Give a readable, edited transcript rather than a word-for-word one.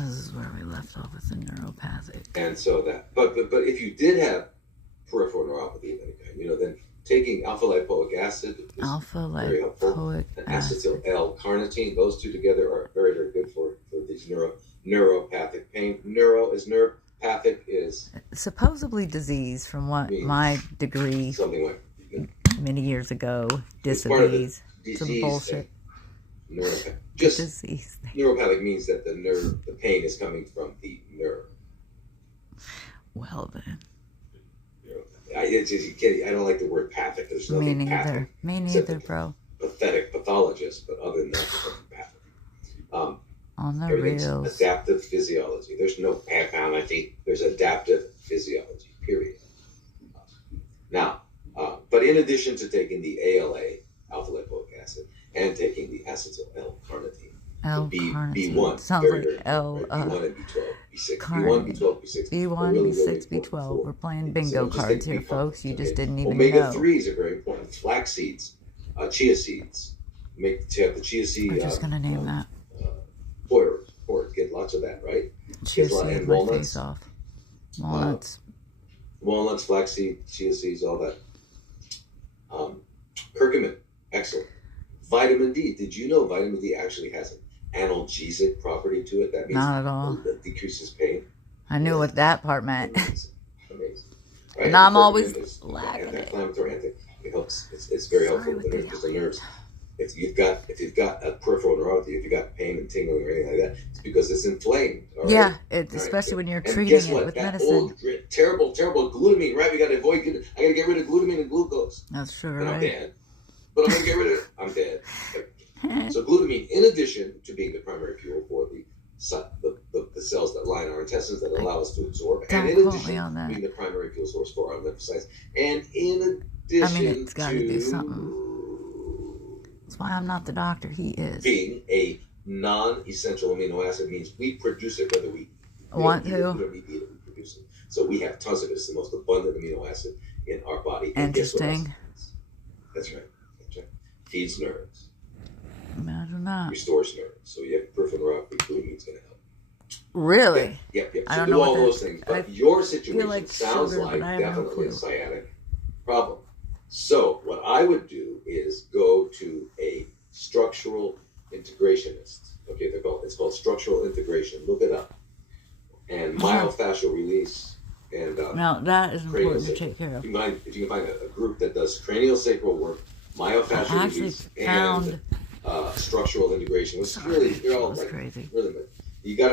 This is where we left off with the neuropathic. And so that, but if you did have peripheral neuropathy of any kind, then taking alpha-lipoic acid is very helpful. And acetyl-L-carnitine, those two together are very, very good for these neuropathic pain. Neuro is nerve, pathic is supposedly disease, from what my degree something like many years ago. Disease. Some bullshit. Just disease. Neuropathic means that the pain is coming from the nerve. Well then. I don't like the word pathic. There's nothing pathic. Me neither, bro. Pathetic pathologist, but other than that, there's nothing pathic. On the Everything's reels. Adaptive physiology. There's no pathology. There's adaptive physiology, period. Now, but in addition to taking the ALA, alpha-lipoic acid, and taking the acetyl-L-carnitine, B1, sounds very, like very, L. right? B1 and B12, B6, carnitine. B1, B12, B6. B1, really, B6, really B12. We're playing bingo so cards here, folks. You just didn't even Omega-3s are very important. Flax seeds, chia seeds. You have the chia seed. We're just going to name that. Port, get lots of that, right? Chia seed, and my walnuts. face off. Walnuts, flaxseed, chia seeds, all that. Curcumin, excellent. Vitamin D. Did you know vitamin D actually has an analgesic property to it? That means not at all. It decreases pain. I knew what that part meant. Amazing. Right? And I'm always laughing. Anti-inflammatory, it helps. It's very helpful because the nerves. If you've got a peripheral neuropathy, if you've got pain and tingling or anything like that, it's because it's inflamed. Yeah, especially when you're treating it with medicine. Old, terrible glutamine, right? We got to avoid. I got to get rid of glutamine and glucose. That's true, and right? I'm dead. But I'm going to get rid of it. I'm dead. So glutamine, in addition to being the primary fuel for the cells that line our intestines that allow us to absorb, and in addition to being the primary fuel source for our lymphocytes, and in addition it's got to do something. That's why I'm not the doctor. He is. Being a non-essential amino acid means we produce it whether we want to. We don't need to eat it, we produce it. So we have tons of it. It's the most abundant amino acid in our body. Interesting. That's right. Feeds nerves. Imagine that. Restores nerves. So you have peripheral neuropathy, glutamine's going to help. Really? Yep. I So don't do know all those things. But your situation sounds like definitely a sciatic problem. So what I would do is go to a structural integrationist. Okay, it's called structural integration. Look it up. And myofascial release. And now that is important to take care of. If you can find a group that does craniosacral work, myofascial release, and structural integration, which really, they're all like crazy. Really, you got to